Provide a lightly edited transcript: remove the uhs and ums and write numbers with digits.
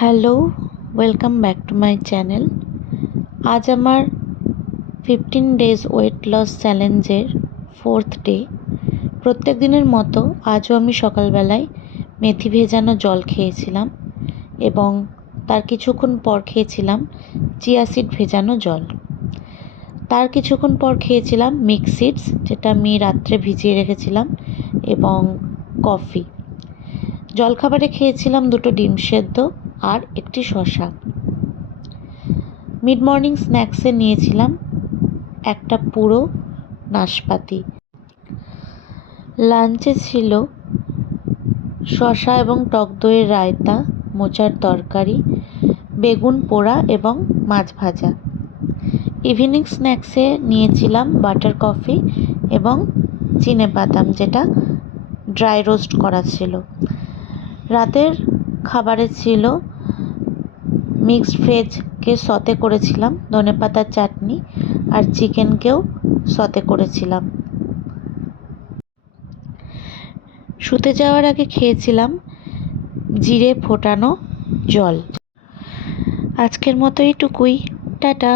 Hello, welcome back to my channel. আজ আমার 15 days weight loss চ্যালেঞ্জের 4th ডে। প্রত্যেক দিনের মতো আজও আমি সকালবেলায় মেথি ভেজানো জল খেয়েছিলাম এবং তার কিছুক্ষণ পর খেয়েছিলাম চিয়া সিড ভেজানো জল। তার কিছুক্ষণ পর খেয়েছিলাম মিক্স সিডস, যেটা আমি রাত্রে ভিজিয়ে রেখেছিলাম, এবং কফি। জলখাবারে খেয়েছিলাম 2টো ডিম সেদ্ধ আর একটি শসা। মিড মর্নিং স্ন্যাক্সে নিয়েছিলাম একটা পুরো নাশপাতি। লাঞ্চে ছিল শসা এবং টক দইয়ের রায়তা, মোচার তরকারি, বেগুন পোড়া এবং মাছ ভাজা। ইভিনিং স্ন্যাক্সে নিয়েছিলাম বাটার কফি এবং চিনেবাদাম, যেটা ড্রাই রোস্ট করা ছিল। রাতের খাবারে ছিল মিক্সড ভেজকে সতে করেছিলাম, ধনেপাতার চাটনি, আর চিকেনকেও সতে করেছিলাম। শুতে যাওয়ার আগে খেয়েছিলাম জিরে ফোটানো জল। আজকের মতো এইটুকুই। টাটা।